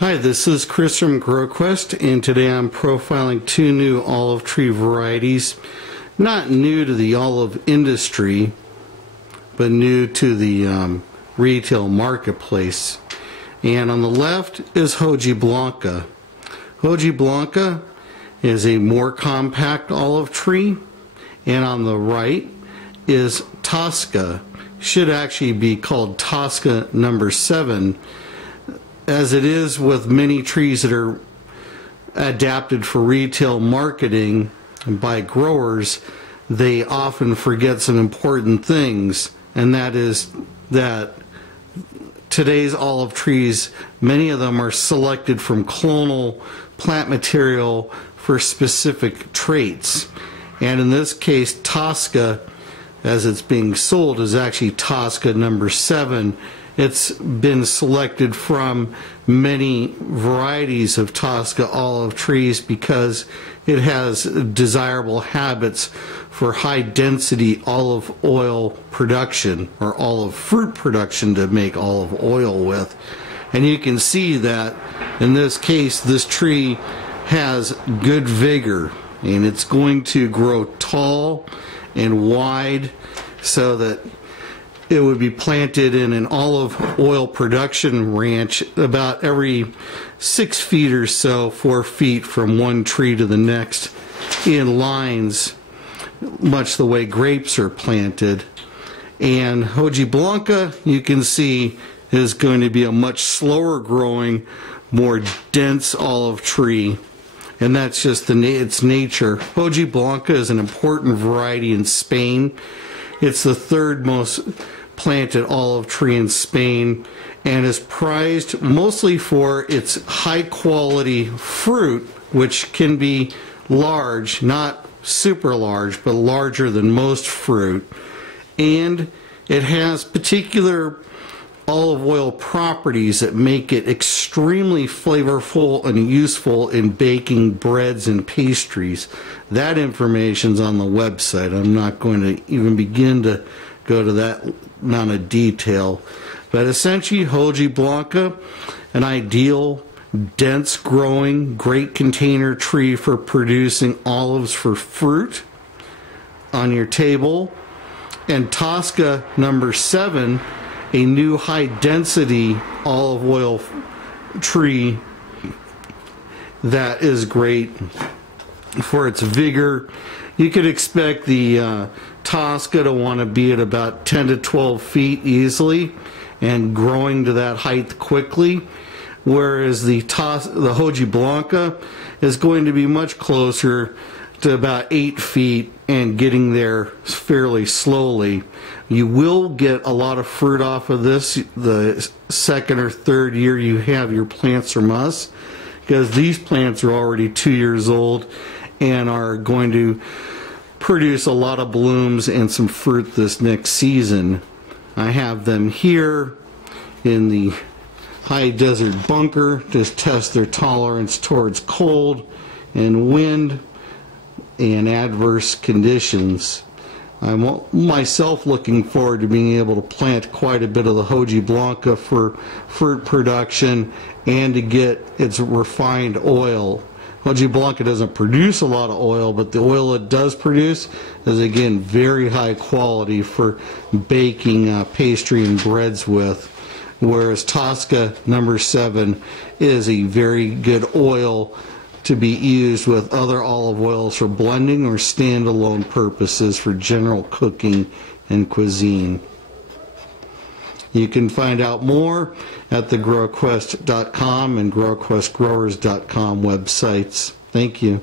Hi, this is Chris from GrowQuest, and today I'm profiling two new olive tree varieties, not new to the olive industry, but new to the retail marketplace. And on the left is Hoji Blanca. Hoji Blanca is a more compact olive tree, and on the right is Tosca. Should actually be called Tosca number 7. As it is with many trees that are adapted for retail marketing by growers, they often forget some important things, and that is that today's olive trees, many of them are selected from clonal plant material for specific traits. And in this case, Tosca, as it's being sold, is actually Tosca number 7. It's been selected from many varieties of Tosca olive trees because it has desirable habits for high density olive oil production, or olive fruit production to make olive oil with. And you can see that in this case this tree has good vigor, and it's going to grow tall and wide so that it would be planted in an olive oil production ranch about every 6 feet or so, 4 feet from one tree to the next, in lines, much the way grapes are planted. And Hoji Blanca, you can see, is going to be a much slower growing, more dense olive tree. And that's just its nature. Hoji Blanca is an important variety in Spain. It's the third most planted olive tree in Spain, and is prized mostly for its high quality fruit, which can be large, not super large, but larger than most fruit. And it has particular olive oil properties that make it extremely flavorful and useful in baking breads and pastries. That information's on the website. I'm not going to even begin to go to that amount of detail. But essentially, Hoji Blanca, an ideal, dense growing, great container tree for producing olives for fruit on your table. And Tosca number 7, a new high density olive oil tree that is great for its vigor. You could expect the Tosca to want to be at about 10 to 12 feet easily and growing to that height quickly, whereas the Hoji Blanca is going to be much closer to about 8 feet and getting there fairly slowly. You will get a lot of fruit off of this the second or third year you have your plants from us, because these plants are already 2 years old and are going to produce a lot of blooms and some fruit this next season. I have them here in the high desert bunker to test their tolerance towards cold and wind and adverse conditions. I'm myself looking forward to being able to plant quite a bit of the Hoji Blanca for fruit production and to get its refined oil. Hoji Blanca doesn't produce a lot of oil, but the oil it does produce is, again, very high quality for baking pastry and breads with, whereas Tosca number 7 is a very good oil to be used with other olive oils for blending or standalone purposes for general cooking and cuisine. You can find out more at the growquest.com and growquestgrowers.com websites. Thank you.